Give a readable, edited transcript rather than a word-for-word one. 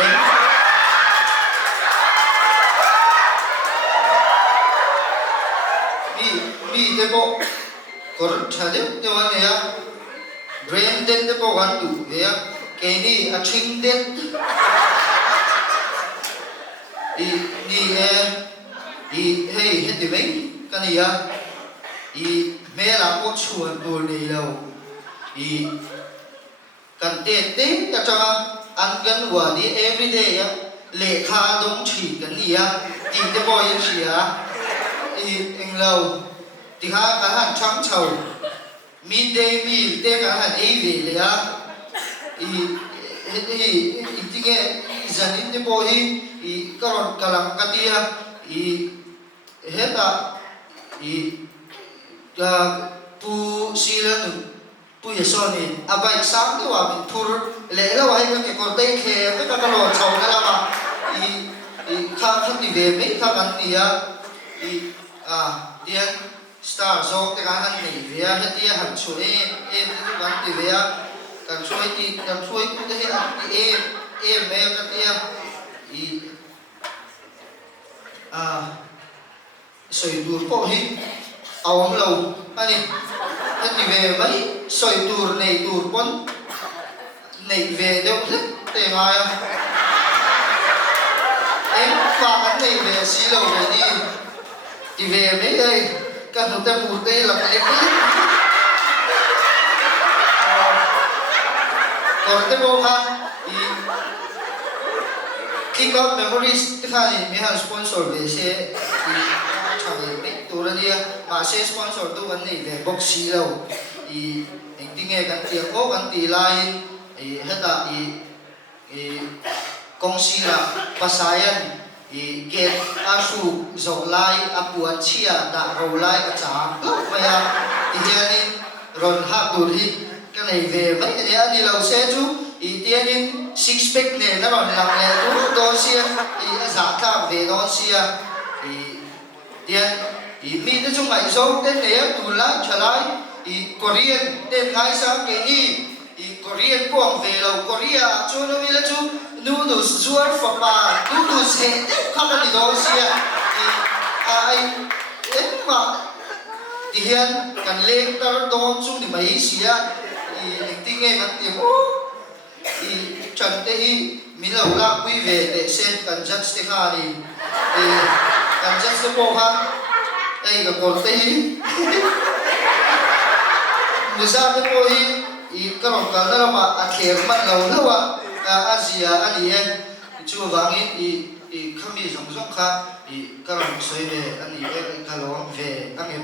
rồi mi cái bộ còn trả được cho anh này à brain đến cái bộ anh đủ vậy à cái này à trinh đến đi hey hết đi mấy cái này à mẹ làm một chuột đồ này đâu cần tiền tính cho ăn gần quả đi everyday á lệ tha đông chỉ cái gì á thì cái boy gì á anh lâu thì ha cả hàng trắng trầu midday meal thế cả hàng ấy vềเลยá thì nghe dần đến cái boy còn cả làm cái gì á hết pu sila pu yasoni abai sang tu wa min thur le la wa cái con tay khe cái cái lo chau na la ma kha khát đi về mấy kha kan ni ya dia star zo te kan han ni ve ya dia han chui em tu kan ti ve ya kan chui tu te em me ka tia soi dur po hi awang lâu anh đi về mấy soi tour này tour quân này về đâu hết tiền ai không em và anh này về xí lâu này đi về mấy đây cần một tên một tên là em biết còn cái bộ ha khi có memories cái thằng này mấy hàng sponsor về xe chẳng mấy tour là đi mà xe sponsor tu vấn đề về boxy lâu anh tiếng nghe cái tiếng có cái tiếng lại hết là công ty là pasayan get asu zong lai apuan chia đã rầu lai cả trả vậy à thì anh rồi hát đủ đi cái này về mấy cái này đi lâu xe chú tiền in six pack này nó còn làm này tú đón xe giá cả về đón xe tiền mi nó chung ngày số tên này tụ lại trở lại Korean tên ngay sang cái gì Korean buông về lâu Korea chú nó biết là chú noodles zuar phapa noodles hết không có gì đó xe anh em mà thì hiện cần lên ta đón chú thì mấy xe anh tiếng nghe hắn tiếng trần thế hi mình lâu la quy về để xem cần chất thế ha thì cần chất số bộ ha đây là còn thế hi người ta cái bộ hi cái lòng cần đó mà ăn khéo mà lâu lâu Asia anh em chú vàng in khami giống giống khác cái lòng xoay về anh em cái lòng về anh em